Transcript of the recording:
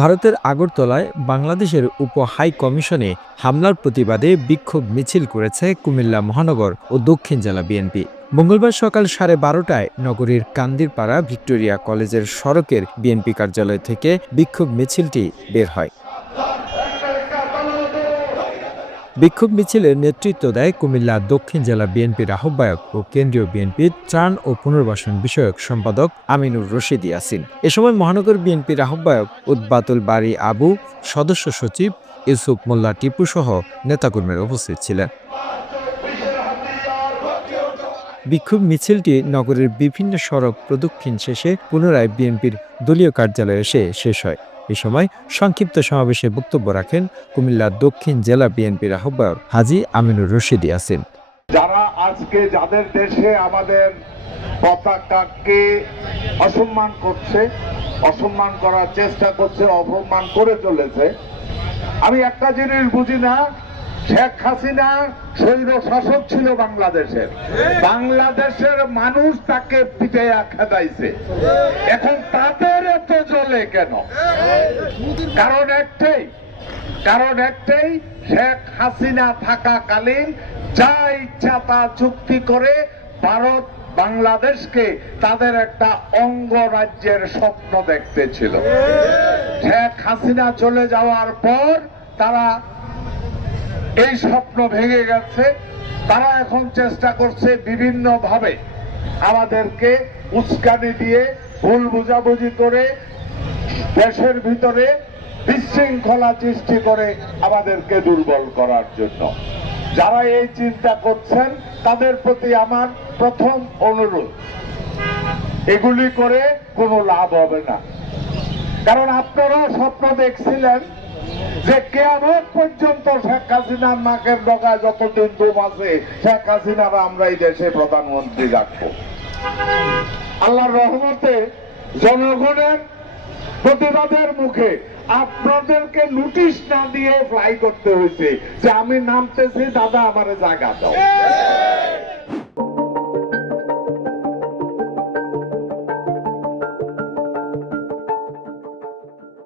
ভারতের আগরতলায় বাংলাদেশের উপ হাই কমিশনে হামলার প্রতিবাদে বিক্ষোভ মিছিল করেছে কুমিল্লা মহানগর ও দক্ষিণ জেলা বিএনপি। মঙ্গলবার সকাল 12:30টায় নগরীর কান্দিরপাড়া ভিক্টোরিয়া কলেজের সড়কের বিএনপি কার্যালয় থেকে বিক্ষোভ মিছিলটি বের হয়। বিক্ষোভ মিছিলের নেতৃত্ব দেয় কুমিল্লা দক্ষিণ জেলা বিএনপির আহ্বায়ক ও কেন্দ্রীয় বিএনপির ত্রাণ ও পুনর্বাসন বিষয়ক সম্পাদক আমিনুর রশিদ ইয়াসিন। এ সময় মহানগর বিএনপির আহ্বায়ক উদ্বাতুল বারী আবু, সদস্য সচিব ইউসুফ মোল্লা টিপু সহ নেতাকর্মীরা উপস্থিত ছিলেন। বিক্ষোভ মিছিলটি নগরের বিভিন্ন সড়ক প্রদক্ষিণ শেষে পুনরায় বিএনপির দলীয় কার্যালয়ে এসে শেষ হয়। এ সময় সংক্ষিপ্ত সমাবেশে বক্তব্য রাখেন কুমিল্লা দক্ষিণ জেলা বিএনপির আহ্বায়ক হাজী আমিনুর রশিদ ইয়াসিন। যারা আজকে যাদের দেশে আমাদের পতাকাকে অসম্মান করছে, অসম্মান করার চেষ্টা করছে, অপমান করে চলেছে, আমি একটা জিনিস বুঝি না, শেখ হাসিনা স্বৈর শাসক ছিল বাংলাদেশের মানুষ তাকে পিটাইয়া খেদাইছে। এখন তাদের এত জ্বলে কেন? কারণ একটাই, শেখ হাসিনা থাকাকালীন যা ইচ্ছা তা চুক্তি করে ভারত বাংলাদেশকে তাদের একটা অঙ্গরাজ্যের স্বপ্ন দেখতে ছিল। শেখ হাসিনা চলে যাওয়ার পর তারা এই স্বপ্ন ভেঙে গেছে। তারা এখন চেষ্টা করছে বিভিন্ন ভাবে আমাদেরকে উস্কানি দিয়ে, ভুল বুঝাবুঝি করে, দেশের ভিতরে বিশৃঙ্খলা সৃষ্টি করে আমাদেরকে দুর্বল করার জন্য। যারা এই চিন্তা করছেন তাদের প্রতি আমার প্রথম অনুরোধ, এগুলি করে কোনো লাভ হবে না। কারণ আপনারা স্বপ্ন দেখছিলেন যে কিয়ামত পর্যন্ত শেখ হাসিনার নাকের ডগায় যতদিন দম আছে শেখ হাসিনার আমরা এই দেশে প্রধানমন্ত্রী রাখবো। আল্লাহর রহমতে জনগণের প্রতিবাদের মুখে আপনাদেরকে নোটিশ না দিয়ে ফ্লাই করতে হয়েছে যে আমি নামতেছি, দাদা আমারে জায়গা দাও।